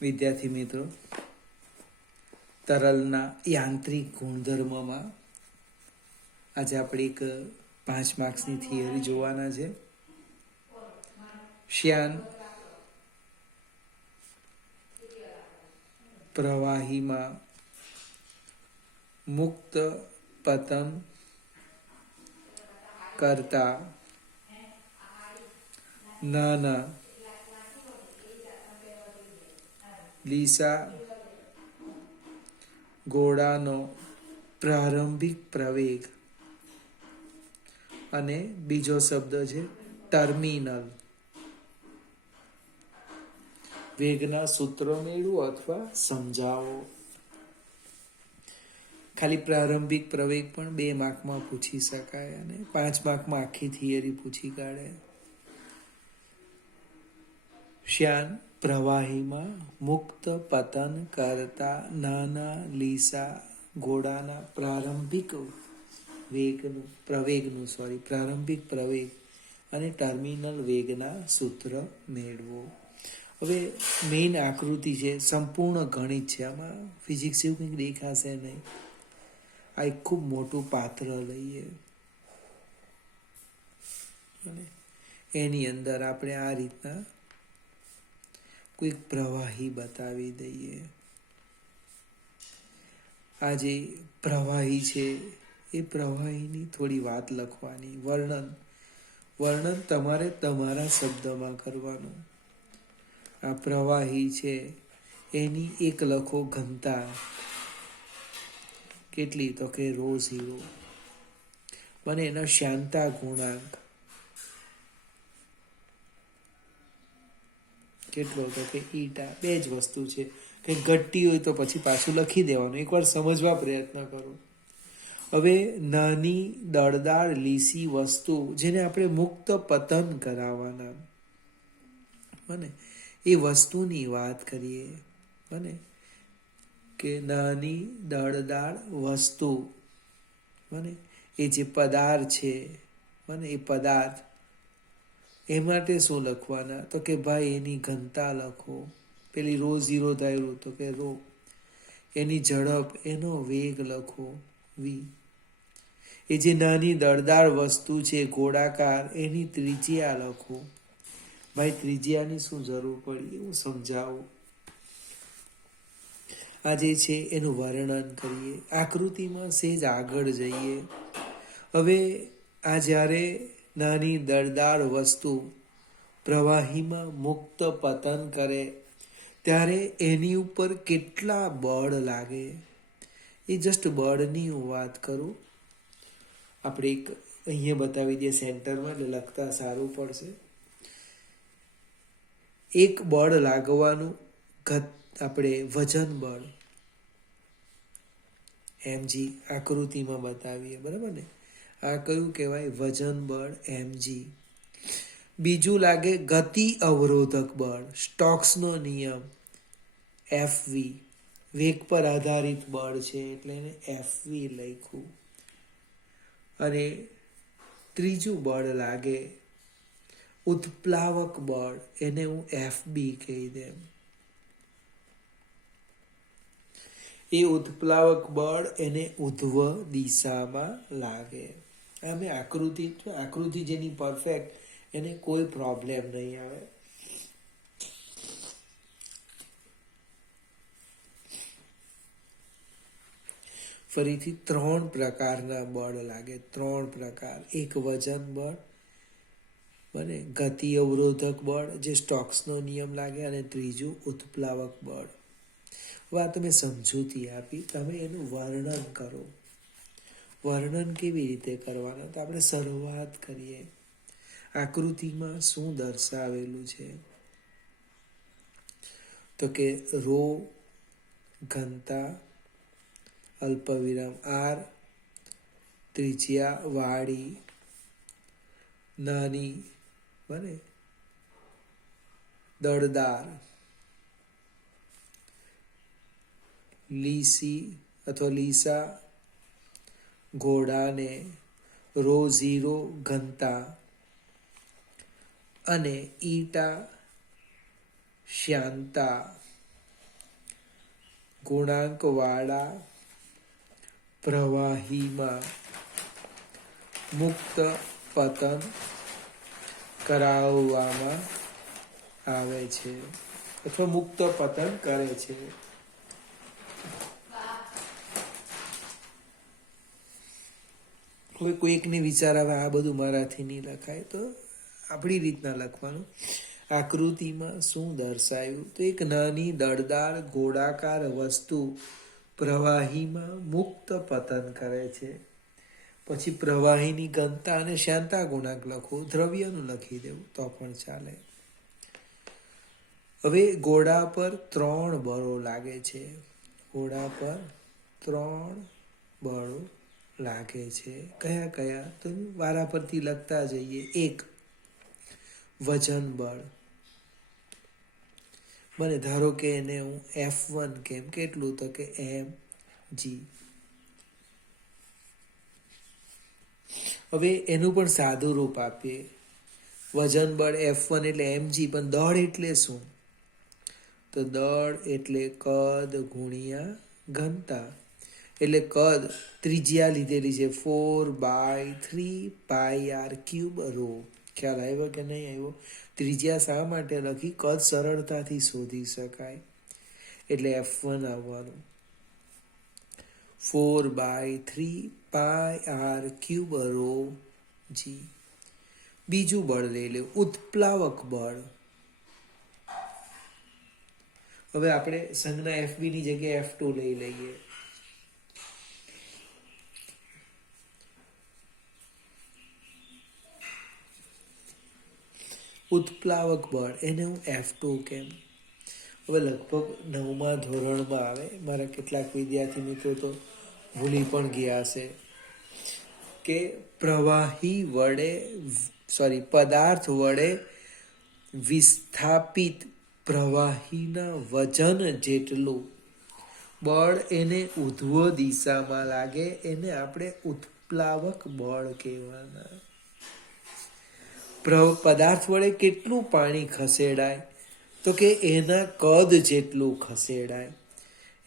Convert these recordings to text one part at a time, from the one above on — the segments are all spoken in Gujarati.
વિદ્યાર્થી મિત્રો, તરલના યાંત્રિક ગુણધર્મમાં આજે આપણે એક 5 માર્ક્સની થિયરી જોવાના છે. શ્યાન પ્રવાહીમાં મુક્ત પતન કરતા નાના લીસા ગોળાનો પ્રારંભિક પ્રવેગ અને બીજો શબ્દ છે ટર્મિનલ વેગના સૂત્રો મેળવો અથવા સમજાવો. ખાલી પ્રારંભિક પ્રવેગ પણ 2 માર્કમાં પૂછી શકાય અને 5 માર્કમાં આખી થિયરી પૂછી કાઢે. શ્યાન પ્રવાહીમાં મુક્ત પતન કરતા નાના લીસા ગોળાના પ્રારંભિક પ્રવેગ અને ટર્મિનલ વેગના સૂત્ર મેળવો. હવે મેઇન આકૃતિ છે, સંપૂર્ણ ગણિત છે. આમાં ફિઝિક્સ એવું કંઈક દેખાશે નહીં. આ એક ખૂબ મોટું પાત્ર લઈએ, એની અંદર આપણે આ રીતના કોઈક પ્રવાહી બતાવી દઈએ. આ જે પ્રવાહી છે એ પ્રવાહીની થોડી વાત લખવાની, વર્ણન તમારે તમારા શબ્દમાં કરવાનું. આ પ્રવાહી છે એની એક લખો ઘનતા કેટલી, તો કે ρ0, મને એનો શ્યાનતા ગુણાંક કેટલો, તો કે ઈટા. 2 જ વસ્તુ છે, કંઈક ઘટતી હોય તો પછી પાછું લખી દેવાનું. એકવાર સમજવા પ્રયત્ન કરો. હવે નાની દળદાર લીસી વસ્તુ જેને આપણે મુક્ત પતન કરાવવાના, બને એ વસ્તુની વાત કરીએ. બને કે નાની દળદાર વસ્તુ, બને એ જે પદાર્થ છે, બને એ પદાર્થ, એ માટે શું લખવાના, તો કે ભાઈ એની ઘનતા લખો. પેલી ρ0 ધાર્યું તો કે ρ. એની ઝડપ, એનો વેગ લખો v. એ જે નાની દળદાર વસ્તુ છે ગોળાકાર, એની ત્રિજ્યા લખો. ભાઈ ત્રિજ્યાની શું જરૂર પડી હું સમજાવું. આ જે છે એનું વર્ણન કરીએ. આકૃતિમાં સેજ આગળ જઈએ. હવે આ જ્યારે નાની દળદાર વસ્તુ પ્રવાહીમાં મુક્ત પતન કરે ત્યારે એની ઉપર કેટલા બળ લાગે, એ જસ્ટ બળની હું વાત કરું. આપણે એક અહીંયા બતાવી દઈએ સેન્ટરમાં, એટલે લખતા સારું પડશે. એક બળ લાગવાનું આપણે વજન બળ mg આકૃતિમાં બતાવીએ, બરાબર ને. આ કયું કહેવાય, વજન બળ mg. બીજું લાગે ગતિ અવરોધક બળ, સ્ટોક્સનો નિયમ fv, વેગ પર આધારિત બળ છે એટલે એને fv લખ્યું. અને ત્રીજું બળ લાગે ઉત્પ્લાવક બળ, એને હું fb કહી દઉં. એ ઉત્પ્લાવક બળ એને ઉધ્વ દિશામાં લાગે. આમે આકૃતિ જેની પરફેક્ટ, એને કોઈ પ્રોબ્લેમ નહીં આવે. ફરીથી 3 પ્રકારના બળ લાગે, 3 પ્રકાર. એક વજન બળ, બને ગતિ અવરોધક બળ જે સ્ટોક્સનો નિયમ લાગે, અને ત્રીજું ઉત્પ્લાવક બળ. આ તમે સમજૂતી આપી, તમે એનું વર્ણન કરો. વર્ણન કેવી રીતે કરવાના, તો આપણે શરૂઆત કરીએ. આકૃતિમાં શું દર્શાવેલું છે, તો કે ρ ઘનતા અલ્પવિરામ r ત્રિજ્યા વાળી નાની, બને દળદાર લીસી અથવા લીસા ઘોડાને ρ0 ઘનતા અને ઈટા શ્યાનતા ગુણાંકવાળા પ્રવાહીમાં મુક્ત પતન કરાવવામાં આવે છે અથવા મુક્ત પતન કરે છે. હવે કોઈકને વિચાર આવે આ બધું મારાથી નહીં લખાય, તો આપણી રીતના લખવાનું. આકૃતિમાં શું દર્શાવ્યું? તો એક નાની દળદાર ગોળાકાર વસ્તુ પ્રવાહીમાં મુક્ત પતન કરે છે. પછી પ્રવાહીની ઘનતા અને શાંતા ગુણાંક લખો, દ્રવ્યનું લખી દેવું તો પણ ચાલે. હવે ગોળા પર 3 બળો લાગે છે. ગોળા પર 3 બળો લાગે છે. કયા કયા? તો વારા પરથી લખતા જઈએ. 1 વજન બળ. મને ધારો કે એને હું F1 કેમ, કેટલું? તો કે mg. હવે એનું પણ સાદું રૂપ આપીએ. વજન બળ F1 એટલે mg, પણ દળ એટલે શું? તો દળ એટલે કદ ગુણ્યા ઘનતા. એટલે કદ ત્રિજ્યા લીધેલી છે 4/3πr³ ρ. ખ્યાલ આવ્યો કે નહીં આવ્યો? ત્રિજ્યા શા માટે લખી? કદ સરળતાથી શોધી શકાય એટલે F1 આવવાનું. 4/3πr³ ρg. બીજું બળ લઈ લે, ઉત્પ્લાવક બળ. હવે આપણે સંજ્ઞા FB ની જગ્યાએ F2 લઈ લઈએ. ઉત્પ્લાવક બળ, એને હું F2 કેમ? હવે લગભગ 9મા ધોરણમાં આવે. મારા કેટલાક વિદ્યાર્થી મિત્રો તો ભૂલી પણ ગયા હશે કે પદાર્થ વડે વિસ્થાપિત પ્રવાહીના વજન જેટલું બળ એને ઉધ્વ દિશામાં લાગે, એને આપણે ઉત્પ્લાવક બળ કહેવાના. પદાર્થ વડે કેટલું પાણી ખસેડાય? તો કે એના કદ જેટલું ખસેડાય.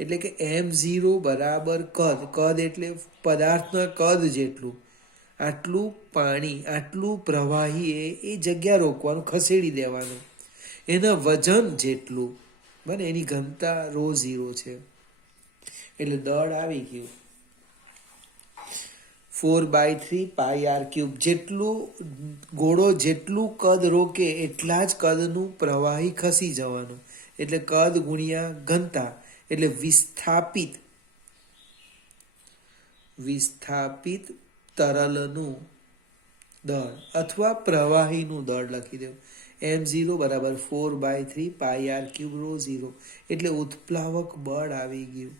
એટલે કે m0 બરાબર કદ. કદ એટલે પદાર્થના કદ જેટલું. આટલું પાણી, આટલું પ્રવાહી એ જગ્યા રોકવાનું, ખસેડી દેવાનું. એના વજન જેટલું, બને એની ઘનતા ρ0 છે. એટલે દળ આવી ગયું 4/3πr³. જેટલું ગોળો જેટલું કદ રોકે એટલા જ કદનું પ્રવાહી ખસી જવાનું. એટલે કદ ગુણ્યા ઘનતા એટલે વિસ્થાપિત તરલનું દળ અથવા પ્રવાહીનું દળ લખી દેવું. m0 બરાબર 4/3πr³ ρ0. એટલે ઉત્પ્લાવક બળ આવી ગયું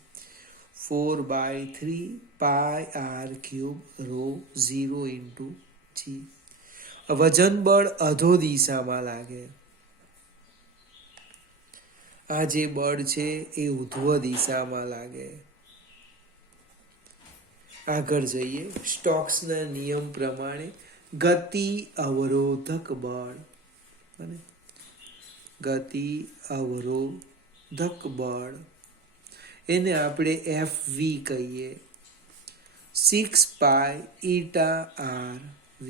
4/3πr³ ρ0 × g. વજન બળ અધો દિશામાં લાગે. આ જે બળ છે એ ઉધ્વ દિશામાં લાગે. આગળ જઈએ. સ્ટોક્સના નિયમ પ્રમાણે ગતિ અવરોધક બળ. ગતિ અવરોધક બળ એને આપણે FV કહીએ. 6π∗rv.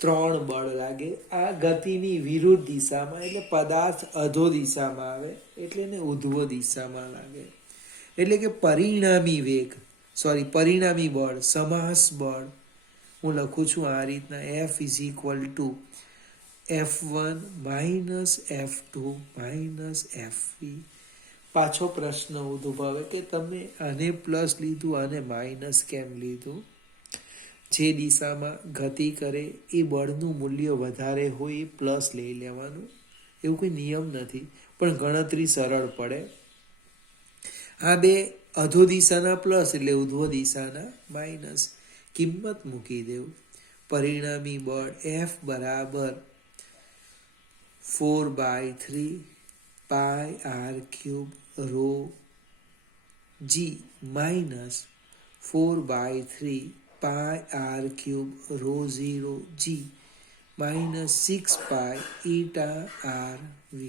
3 બળ લાગે. આ ગતિની વિરુદ્ધ દિશામાં, એટલે પદાર્થ અધો દિશામાં આવે એટલે એને ઉધ્વ દિશામાં લાગે. એટલે કે પરિણામી બળ, સમાસ બળ હું લખું છું આ રીતના. F = F1 - F2 - FV. પાછો પ્રશ્ન ઉદ્ભવે કે તમે આને પ્લસ લીધું, આને માઇનસ કેમ લીધું? જે દિશામાં ગતિ કરે એ બળનું મૂલ્ય વધારે હોય એ પ્લસ લઈ લેવાનું. એવું કોઈ નિયમ નથી, પણ ગણતરી સરળ પડે. આ બે અધો દિશાના પ્લસ એટલે ઉધ્વ દિશાના માઇનસ. કિંમત મૂકી દેવું. પરિણામી બળ F બરાબર 4/3πr³ ρg minus 4/3πr³ ρ0 g minus 6π∗rv.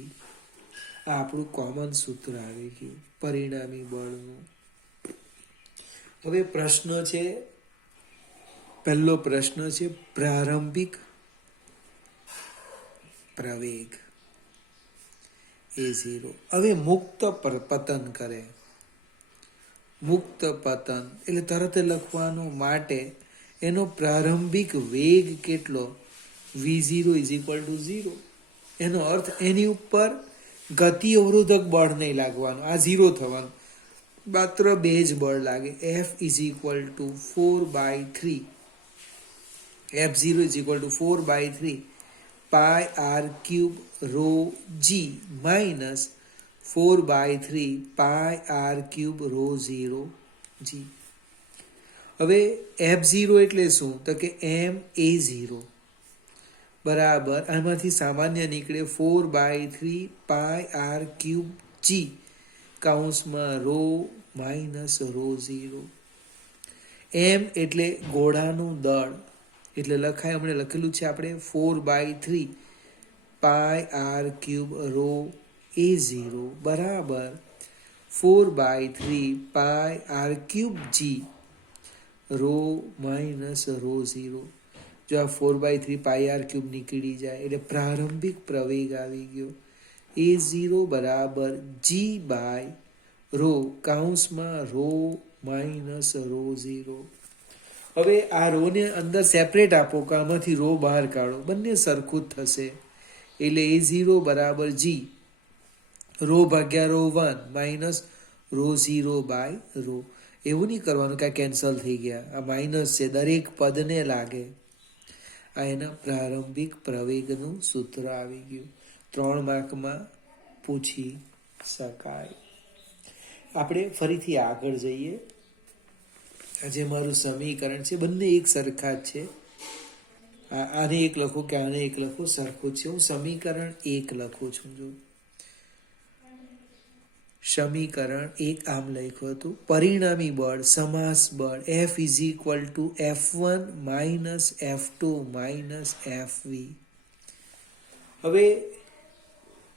આ આપણું કોમન સૂત્ર આવી ગયું પરિણામી બળનું. હવે પ્રશ્ન છે, પહેલો પ્રશ્ન છે પ્રારંભિક પ્રવેગ A0. હવે મુક્ત પતન કરે. મુક્ત પતન એટલે તરત લખવાનું માટે એનો પ્રારંભિક વેગ કેટલો? V0 = 0. એનો અર્થ એની ઉપર ગતિ અવરોધક બળ નહીં લાગવાનું, આ 0 થવાનું, માત્ર 2 જ બળ લાગે. F = 4/3. F0 = 4/3 pi r³ ρg minus 4/3 pi r³ ρ0 g. હવે F0 એટલે શું? તો કે ma0 બરાબર આમાંથી સામાન્ય નીકળે 4/3 pi r³ g કૌંસમાં ρ minus ρ0. m એટલે ગોળાનું દળ, એટલે લખાય, હમણે લખેલું છે આપણે 4/3 pi r³ ρa0 બરાબર 4/3 pi r³ g ρ minus ρ0. જો આ 4/3 pi r³ નીકળી જાય એટલે પ્રારંભિક પ્રવેગ આવી ગયો. A0 બરાબર g/ρ કૌંસમાં ρ minus ρ0. હવે આ રોને અંદર સેપરેટ આપો કે આમાંથી રો બહાર કાઢો, બંને સરખું જ થશે. એટલે A0 બરાબર g ρ/ρ1 માઇનસ ρ0/ρ. એવું નહીં કરવાનું કે આ કેન્સલ થઈ ગયા, આ માઇનસ છે, દરેક પદને લાગે. આ એના પ્રારંભિક પ્રવેગનું સૂત્ર આવી ગયું. 3 માર્કમાં પૂછી શકાય. આપણે ફરીથી આગળ જઈએ. આ જે મારું સમીકરણ છે બંને એક સરખા જ છે. આને એક લખો કે આને એક લખો, સરખું છે. હું સમીકરણ 1 લખું છું. જો સમીકરણ 1 આમ લખ્યું હતું, પરિણામી બળ સમાસ બળ F = F1 minus F2 minus FV. હવે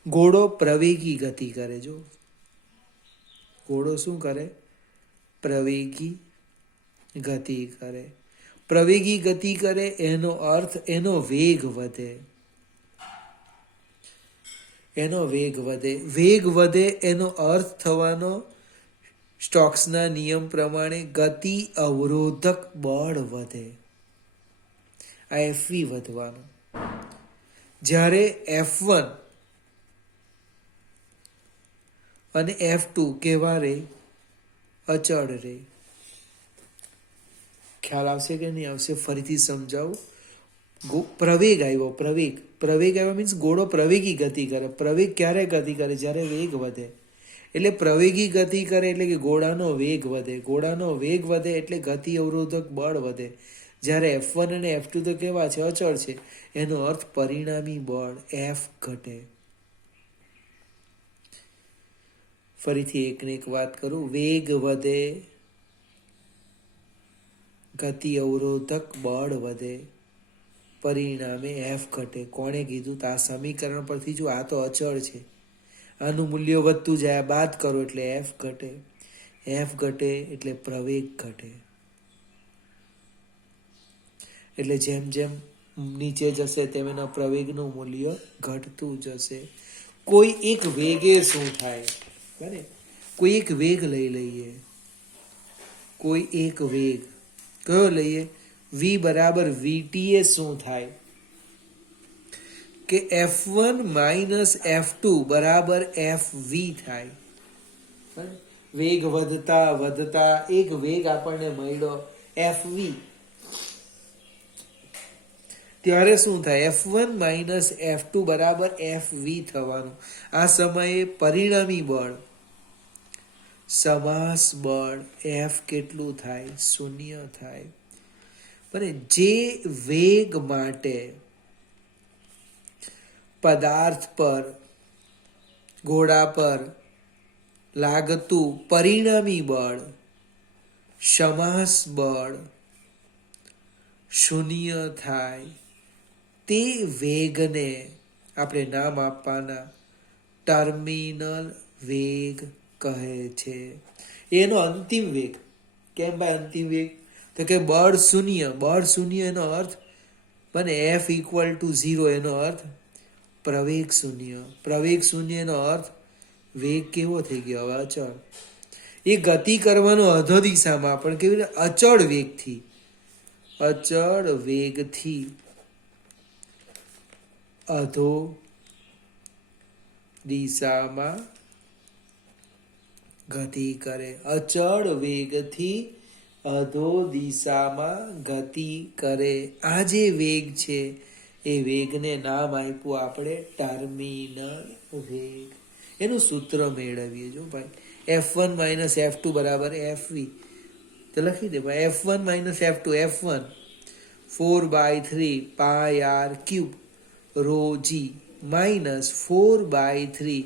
ઘોડો પ્રવેગી ગતિ કરે. જો ઘોડો શું કરે? પ્રવેગી ગતિ કરે. પ્રવેગી ગતિ કરે એનો અર્થ એનો વેગ વધે. એનો વેગ વધે. વેગ વધે એનો અર્થ થવાનો સ્ટોક્સના નિયમ પ્રમાણે ગતિ અવરોધક બળ વધે. આ FV વધવાનું. જ્યારે F1 અને F2 કેવા રહે? અચળ રહે. ખ્યાલ આવશે કે નહીં આવશે? ફરીથી સમજાવું. પ્રવેગ આવ્યો. પ્રવેગ આવ્યો મીન્સ ઘોડો પ્રવેગી ગતિ કરે. પ્રવેગ ક્યારે ગતિ કરે? જ્યારે વેગ વધે. એટલે પ્રવેગી ગતિ કરે એટલે કે ઘોડાનો વેગ વધે. ઘોડાનો વેગ વધે એટલે ગતિ અવરોધક બળ વધે. જ્યારે F1 અને F2 તો કેવા છે? અચળ છે. એનો અર્થ પરિણામી બળ F ઘટે. ફરીથી એકને એક વાત કરું. વેગ વધે, ગતિ અવરોધક બળ વધે, પરિણામે F ઘટે. કોણે કીધું? તો આ સમીકરણ પરથી જો, આ તો અચળ છે, આનું મૂલ્ય વધતું જાય, બાદ કરો એટલે F ઘટે. F ઘટે એટલે પ્રવેગ ઘટે. એટલે જેમ જેમ નીચે જશે તેમ એના પ્રવેગનું મૂલ્ય ઘટતું જશે. કોઈ એક વેગે શું થાય? બને કોઈ એક વેગ લઈ લઈએ. કોઈ એક વેગ કયો લઈએ? V બરાબર VT એ શું થાય? કે F1 minus F2 બરાબર FV થાય. વેગ વધતા વધતા એક વેગ આપણને મળ્યો FV. ત્યારે શું થાય? F1 minus F2 બરાબર FV થવાનું. આ સમયે પરિણામી બળ સમાસ બળ F કેટલું થાય? 0 થાય. પણ જે વેગ માટે પદાર્થ પર, ઘોડા પર લાગતું પરિણામી બળ સમાસ બળ 0 થાય, તે વેગને આપણે નામ આપવાના ટર્મિનલ વેગ કહે છે. એનો અંતિમ વેગ. કેમ ભાઈ અંતિમ વેગ? તો કે બળ શૂન્ય એનો અર્થ બને F ઇક્વલ ટુ 0 એનો અર્થ પ્રવેગ શૂન્ય એનો અર્થ વેગ કેવો થઈ ગયો? હવે અચળ. એ ગતિ કરવાનો અધો દિશામાં પણ કેવી રીતે? અચળ વેગથી અધો દિશામાં ગતિ કરે. અચળ વેગથી અધો દિશામાં ગતિ કરે. આ જે વેગ છે એ વેગને નામ આપ્યું આપણે ટર્મિનલ વેગ. એનું સૂત્ર મેળવીએ. જો ભાઈ F1 - F2 બરાબર FV. તો લખી દે ભાઈ F1 - F2 F1 4/3 pi r cube rho g minus 4/3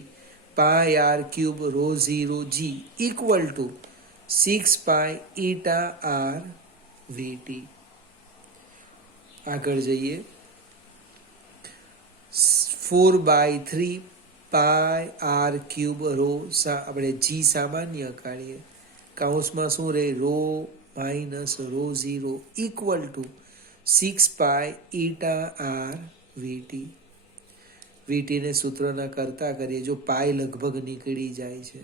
pi r cube rho 0 g equal to 6 pi eta r vt. આગળ જઈએ. 4/3 પાઈ r ક્યુબ રો આપણે g સામાન્ય કાઢીએ. કૌંસમાં શું રહે? Rho minus rho 0 equal to 6 pi eta r vt. vtને સૂત્રના કરતા કરીએ. જો પાઈ લગભગ નીકળી જાય છે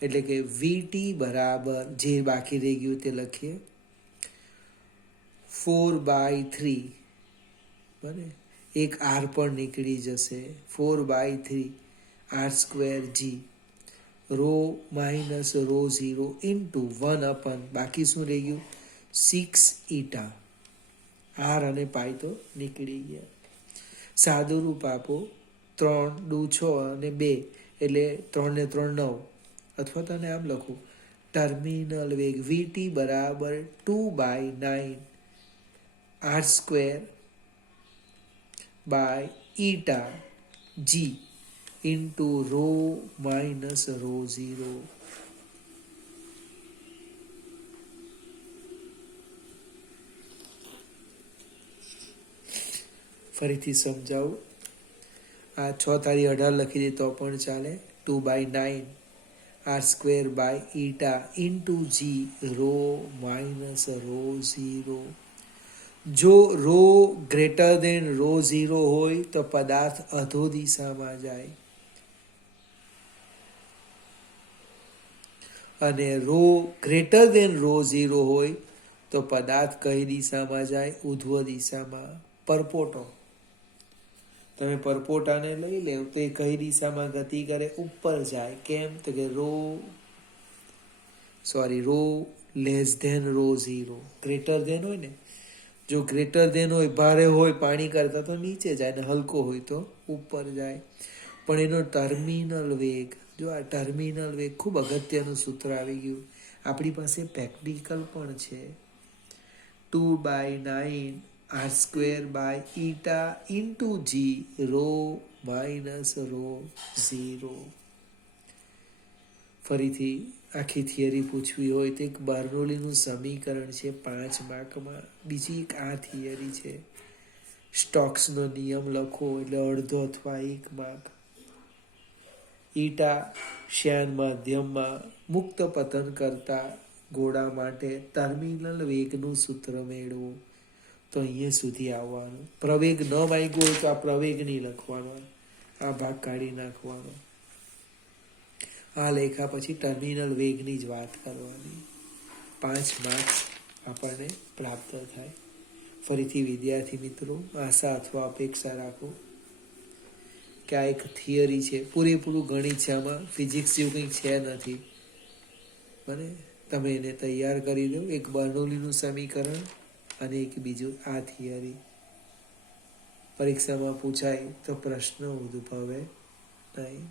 એટલે કે vt બરાબર જે બાકી રહી ગયું તે લખીએ 4/3 બને એક r પણ નીકળી જશે 4/3 r²g row minus rho 0 into 1 બાકી શું રહી ગયું 6 ઇટા. r અને પાઈ તો નીકળી ગયા. સાદું રૂપ આપો 3 દુ 6 અને 2 એટલે 3 ને 3 9 અથવા તને આમ લખું ટર્મિનલ વેગ vt બરાબર 2/9 r² by eta g into rho minus rho 0. ફરીથી સમજાવું. આ 6×18 લખી દે તો પણ ચાલે. 2/9 r² by eta into g rho minus rho 0. જો રો ગ્રેટર દેન રો 0 હોય તો પદાર્થ અધો દિશામાં જાય અને રો ગ્રેટર દેન રો 0 હોય તો પદાર્થ કઈ દિશામાં જાય? ઉધ્વ દિશામાં. પરપોટો તમે પરપોટાને લઈ લેવ તો એ કઈ દિશામાં ગતિ કરે? ઉપર જાય. કેમ? તો કે rho less than rho 0. Greater than હોય ને, જો ગ્રેટર ધેન હોય ભારે હોય પાણી કરતા તો નીચે જાય ને હલકો હોય તો ઉપર જાય. પણ એનો ટર્મિનલ વેગ, જો આ ટર્મિનલ વેગ ખૂબ અગત્યનું સૂત્ર આવી ગયું. આપણી પાસે પ્રેક્ટિકલ પણ છે. 2/9 r² by eta into g rho minus rho 0. ફરીથી આખી થિયરી પૂછવી હોય તો એક બર્નોલીનું સમીકરણ છે 5 માર્કમાં. બીજી એક આ થિયરી છે. સ્ટોક્સનો નિયમ લખો એટલે અડધો અથવા 1 માર્ક. ઇટા શ્યાન માધ્યમમાં મુક્ત પતન કરતા ગોળા માટે ટર્મિનલ વેગનું સૂત્ર મેળવો. તો અહીંયા સુધી આવવાનું. પ્રવેગ ન માંગ્યો હોય તો આ પ્રવેગ નહીં લખવાનો, આ ભાગ કાઢી નાખવાનો. આ લેખા પછી ટર્મિનલ વેગની જ વાત કરવાની. 5 માર્ક્સ આપણને પ્રાપ્ત થાય. ફરીથી વિદ્યાર્થી મિત્રો આશા અથવા અપેક્ષા રાખો કે આ એક થિયરી છે. પૂરેપૂરું ગણિત છે, આમાં ફિઝિક્સ જેવું કંઈક છે નથી. બને તમે એને તૈયાર કરી દો. એક બર્નોલીનું સમીકરણ અને એક બીજું આ થિયરી. પરીક્ષામાં પૂછાય તો પ્રશ્ન ઉદ્ભવે નહીં.